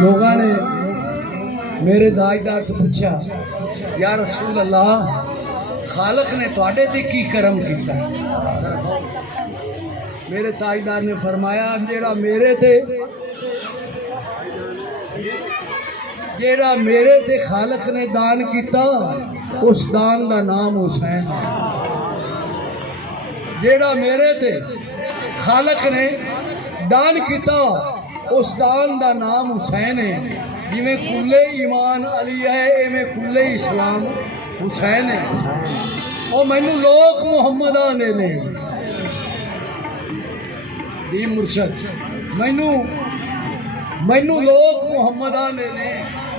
लोगों ने मेरे दाजदार तो पूछा, या रसूल अल्लाह, खालक ने तुहाडे ते की करम किया? मेरे ताजदार ने फरमाया, जेड़ा मेरे ते खालक ने दान किया, उस दान का नाम हुसैन है। जेड़ा मेरे ते खालक ने दान किया, उस दान का नाम हुसैन है। जिमें कुल्ले ईमान अली है, इवें कुल्ले इस्लाम हुसैन है। और मैनू लोग मुहम्मद आने ने दी मुर्शद, मैनू लोग मुहम्मद आने ने,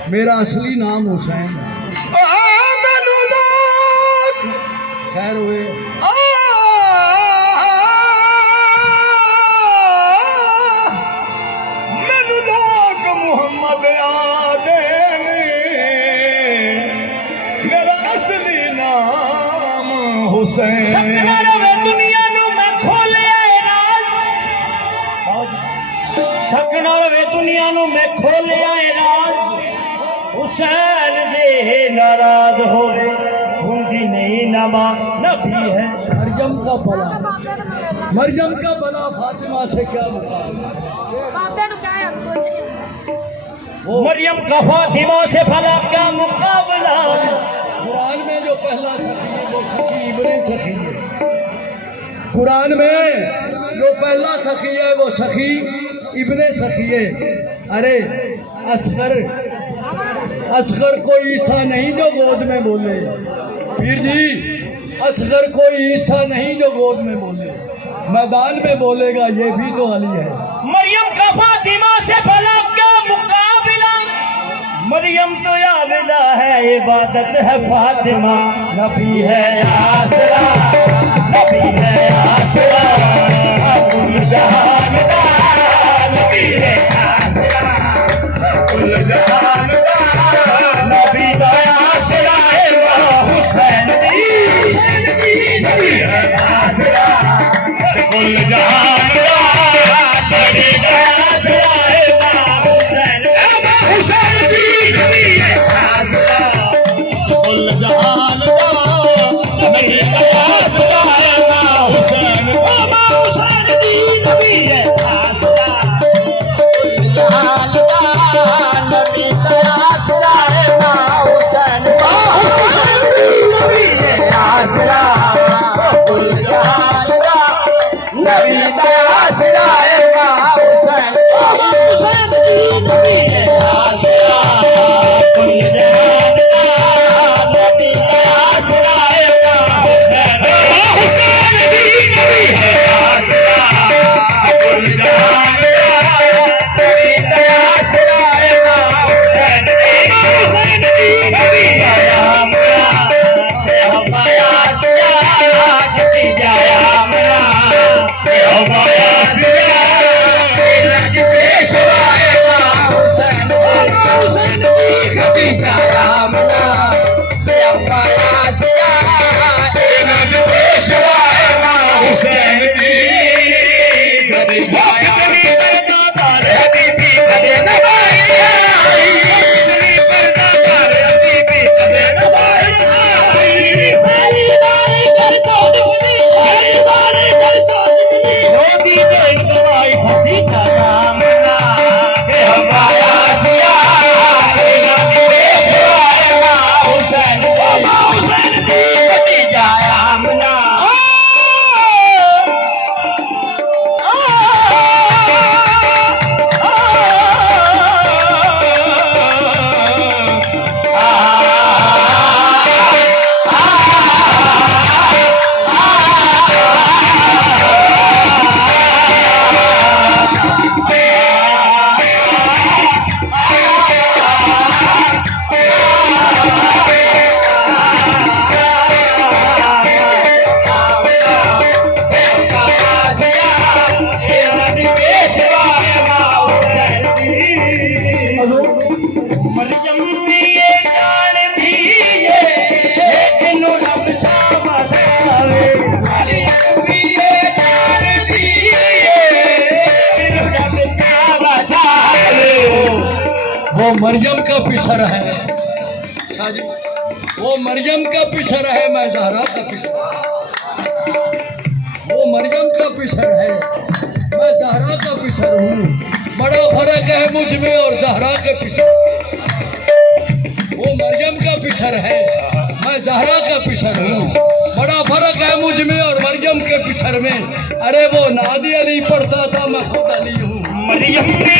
मेरा असली नाम हुसैन है। खैर हुए मुहम्मद आदे ने, मेरा असली नाम हुसैन। दुनिया नू मैं खोलिया राज, सकना वे दुनिया नू मैं खोलिया राज। हुसैन जे नाराज होवे हुंदी नहीं नमा नबी है। मरियम का भला फातिमा से क्या मुकाबला? मरियम का फातिमा से भला क्या मुकाबला? कुरान में जो पहला सखी है वो सखी इब्ने सखी है। कुरान में जो पहला सखी है वो सखी इब्ने सखी है। अरे असगर कोई ईसा नहीं जो गोद में बोले। पीर जी, असगर कोई ईसा नहीं जो गोद में बोले, मैदान में बोलेगा ये भी तो अली है। मरियम का फातिमा से भला क्या मुकाबला? मरियम तो आबिदा है, इबादत है फातिमा। नबी है आसरा, नबी है आसरा, कुल जहान का नबी है आसरा, कुल जहान का नबी का आसरा है हुसैन दी, नबी है आसरा, कुल जहान का नबी का आसरा है हुसैन, हुसैन दी नबी है आसरा, कुल जहान का नबी का आसरा है हुसैन, हुसैन दी नबी है। वो मरियम का पिसर है। हाँ जी, वो मरियम का पिसर है, मैं ज़हरा का पिसर। वो मरियम का पिसर है, मैं ज़हरा का पिसर हूँ। बड़ा फर्क है मुझ में और ज़हरा के पिसर। वो मरियम का पिसर है, मैं ज़हरा का पिसर हूँ। बड़ा फर्क है मुझ में और मरियम के पिसर में। अरे वो नादी अली पढ़ता था, मैं खुद अली हूँ। मरियम ने